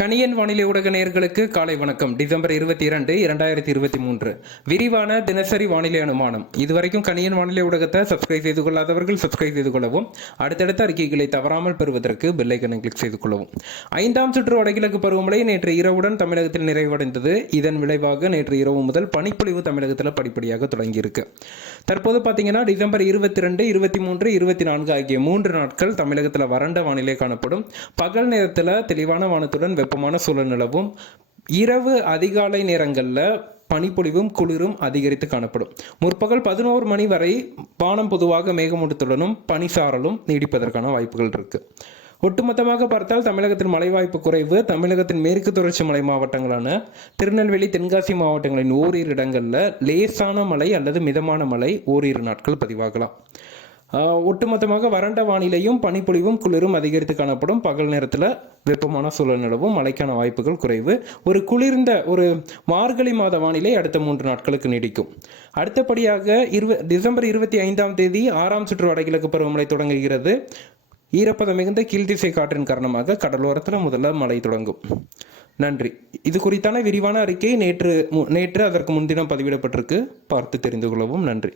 கணியன் வானிலை ஊடக நேர்களுக்கு காலை வணக்கம். டிசம்பர் இருபத்தி இரண்டு இரண்டாயிரத்தி இருபத்தி மூன்று. விரிவான தினசரி வானிலை அனுமானம். இதுவரைக்கும் கணியன் வானிலை ஊடகத்தை சப்ஸ்கிரைப் செய்து கொள்ளாதவர்கள் சப்ஸ்கிரைப் செய்து கொள்ளவும். அடுத்தடுத்த அறிக்கைகளை தவறாமல் பெறுவதற்கு பெல்லைக்கனை கிளிக் செய்து கொள்ளவும். ஐந்தாம் சுற்று வடகிழக்கு பருவமழை நேற்று இரவுடன் தமிழகத்தில் நிறைவடைந்தது. இதன் விளைவாக நேற்று இரவு முதல் பனிப்பொழிவு தமிழகத்தில் படிப்படியாக தொடங்கியிருக்கு. தற்போது பார்த்தீங்கன்னா டிசம்பர் இருபத்தி ரெண்டு இருபத்தி மூன்று இருபத்தி நான்கு ஆகிய மூன்று நாட்கள் தமிழகத்தில் வறண்ட வானிலை காணப்படும். பகல் நேரத்தில் தெளிவான வானத்துடன் வெப்பமான சூழல் நிலவும் இரவு அதிகாலை நேரங்களில் பனிப்பொழிவும் குளிரும் அதிகரித்து காணப்படும். முற்பகல் பதினோரு மணி வரை வானம் பொதுவாக மேகமூட்டத்துடனும் பனிசாரலும் நீடிப்பதற்கான வாய்ப்புகள் இருக்கு. ஒட்டுமொத்தமாக பார்த்தால் தமிழகத்தில் மழை வாய்ப்பு குறைவு தமிழகத்தின் மேற்கு தொடர்ச்சி மலை மாவட்டங்களான திருநெல்வேலி தென்காசி மாவட்டங்களின் ஓரிரு இடங்களில் லேசான மழை அல்லது மிதமான மழை ஓரிரு நாட்கள் பதிவாகலாம். ஒட்டுமொத்தமாக வறண்ட வானிலையும் பனிப்பொழிவும் குளிரும் அதிகரித்து காணப்படும். பகல் நேரத்தில் வெப்பமான சூழல் நிலவும். மழைக்கான வாய்ப்புகள் குறைவு. ஒரு குளிர்ந்த ஒரு மார்கழி மாத வானிலை அடுத்த மூன்று நாட்களுக்கு நீடிக்கும். அடுத்தபடியாக இருவ டிசம்பர் இருபத்தி ஐந்தாம் தேதி ஆறாம் சுற்று வடகிழக்கு பருவமழை தொடங்குகிறது. ஈரப்பதம் மிகுந்த கீழ்திசை காற்றின் காரணமாக கடலோரத்தில் முதல்ல மழை தொடங்கும். நன்றி. இது குறித்தான விரிவான அறிக்கை நேற்று மு- நேற்று அதற்கு முன்தினம் பதிவிடப்பட்டிருக்கு. பார்த்து தெரிந்து கொள்ளவும் நன்றி.